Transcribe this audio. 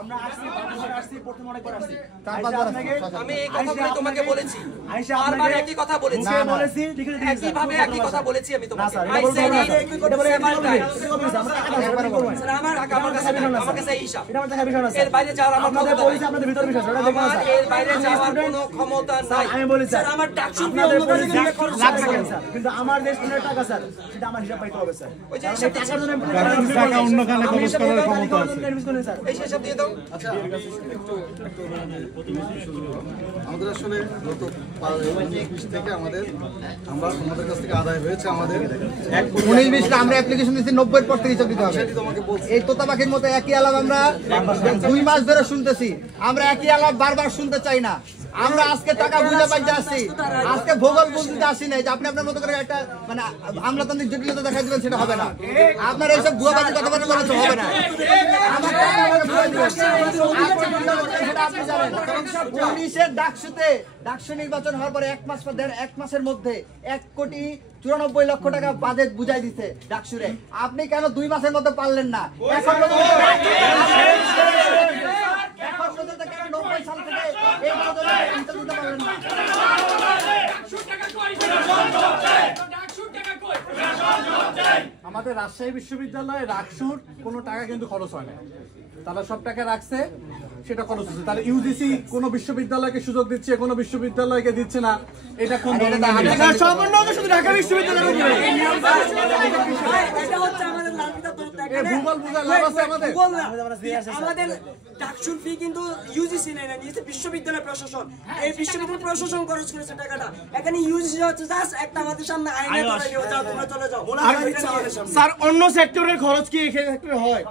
আমরা আসছি প্রথম অনেক বার আসছি আমি এই কথাগুলো তোমাকে বলেছি বারবার একই কথা বলেছি একইভাবে একই কথা বলেছি আমি তোমাকে আমার কাছে হিসাব এর বাইরে যাওয়ার আমার ক্ষমতা নাই এর বাইরে যাওয়ার কোনো ক্ষমতা নাই আমি বলেছি স্যার আমার টাকা অন্য কাজে গেলে খরচ লাগবে স্যার কিন্তু আমার দেশ কোন টাকা স্যার সেটা আমার হিসাব পাইতে হবে স্যার ওই যে হিসাব টাকার জন্য টাকা অন্য কানে খরচ করার ক্ষমতা আছে স্যার এই হিসাব দিয়ে দাও আচ্ছা আমাদের আসলে গত 19-20 থেকে আমাদের কাছ থেকে আদায় হয়েছে আমাদের 19-20 আমরা অ্যাপ্লিকেশন দিয়েছি 90 পর থেকে হিসাব দিতে হবে এই তোতা পাখির মতো একই আলাপ আমরা 2 মাস ধরে শুনতেছি আমরা একই আলাপ বারবার শুনতে চাই না আমরা আজকে টাকা বুঝে পাইতে আসছি আজকে ভূগোল বুঝতে আসি না যে আপনি আপনার মতো করে একটা মানে আমলাতান্ত্রিক জটিলতা দেখাই দিবেন সেটা হবে না আপনার এইসব ভুয়াবাজি কথা বলে বলে হবে না আমার টাকা আমাকে ভুয়াই দিবেন সেটা আপনি জানেন পুলিশের ডাকসু নির্বাচন হওয়ার পরে 1 মাস পর 1 মাসের মধ্যে 1,94,00,000 টাকা বাজেট বুঝাই দিতে ডাকসুরে আপনি কেন 2 মাসের মধ্যে পারলেন না এখন পর্যন্ত কেন 90 সাল থেকে এই পর্যন্ত ইন্টারভিউ দিতে পারলেন না আমাদের রাজশাহী বিশ্ববিদ্যালয়ে রাকসুর কোনো টাকা কিন্তু খরচ হয় না তারা সব টাকা রাখছে সেটা খরচ হচ্ছে তাহলে ইউজিসি কোন বিশ্ববিদ্যালয়কে সুযোগ দিচ্ছে কোন বিশ্ববিদ্যালয়কে দিচ্ছে না এটা কোন সম্পূর্ণ শুধু ঢাকা বিশ্ববিদ্যালয়ের উপরে এটা হচ্ছে আমাদের লালপিতা তরফ থেকে ভূগোল বুঝার লাভ আছে আমাদের আমাদের টাকসুর ফি কিন্তু ইউজিসি নেয় না নিচে বিশ্ববিদ্যালয় প্রশাসন এই বিশ্ববিদ্যালয় প্রশাসন খরচ করেছে টাকাটা এখানে ইউজিসি হচ্ছে জাস্ট একটা আমাদের সামনে আইনে ধরে নিয়ে যাও তোমরা চলে যাও স্যার অন্য সেক্টরের খরচ কি এই সেক্টরে হয়